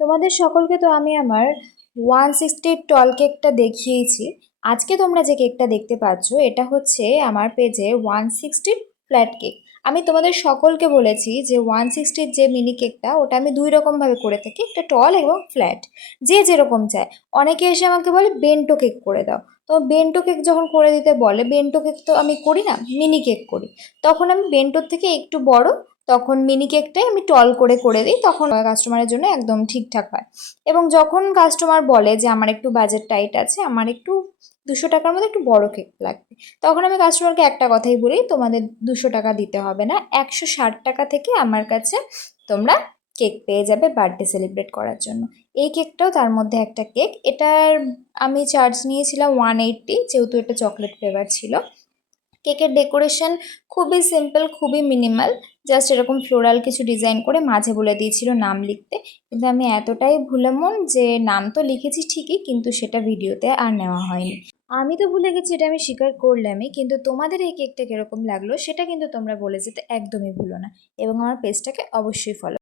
তোমাদের সকলকে তো আমি আমার 160 টল কেকটা দেখিয়েছি। আজকে তোমরা যে কেকটা দেখতে পাচ্ছ এটা হচ্ছে আমার পেজে 160 ফ্ল্যাট কেক। আমি তোমাদের সকলকে বলেছি যে 160 যে মিনি কেকটা ওটা আমি দুই রকমভাবে করে থাকি, একটা টল এবং ফ্ল্যাট, যে যেরকম চায়। অনেকে এসে আমাকে বলে বেন্টো কেক করে দাও, তো বেন্টো কেক যখন করে দিতে বলে, বেন্টো কেক তো আমি করি না, মিনি কেক করি। তখন আমি বেন্টোর থেকে একটু বড়, তখন মিনি কেকটাই আমি টল করে করে দিই, তখন কাস্টমারের জন্য একদম ঠিকঠাক হয়। এবং যখন কাস্টমার বলে যে আমার একটু বাজেট টাইট আছে, আমার একটু 200 টাকার মধ্যে একটু বড় কেক লাগবে, তখন আমি কাস্টমারকে একটা কথাই বলি, তোমাদের 200 টাকা দিতে হবে না, 160 টাকা থেকে আমার কাছে তোমরা কেক পেয়ে যাবে বার্থডে সেলিব্রেট করার জন্য। এই কেকটাও তার মধ্যে একটা কেক। এটার আমি চার্জ নিয়েছিলাম 180, যেহেতু এটা চকলেট ফ্লেভার ছিল। কেকের ডেকোরেশন খুবই সিম্পল, খুবই মিনিমাল, জাস্ট এরকম ফ্লোরাল কিছু ডিজাইন করে মাঝে বলে দিয়েছিল নাম লিখতে। কিন্তু আমি এতটাই ভুলে মন যে নাম তো লিখেছি ঠিকই, কিন্তু সেটা ভিডিওতে আর নেওয়া হয়নি। আমি তো ভুলে গেছি, এটা আমি স্বীকার করলামই, কিন্তু তোমাদের এই কেকটা কিরকম লাগলো সেটা কিন্তু তোমরা বলে যেতে একদমই ভুলো না, এবং আমার পেজটাকে অবশ্যই ফলো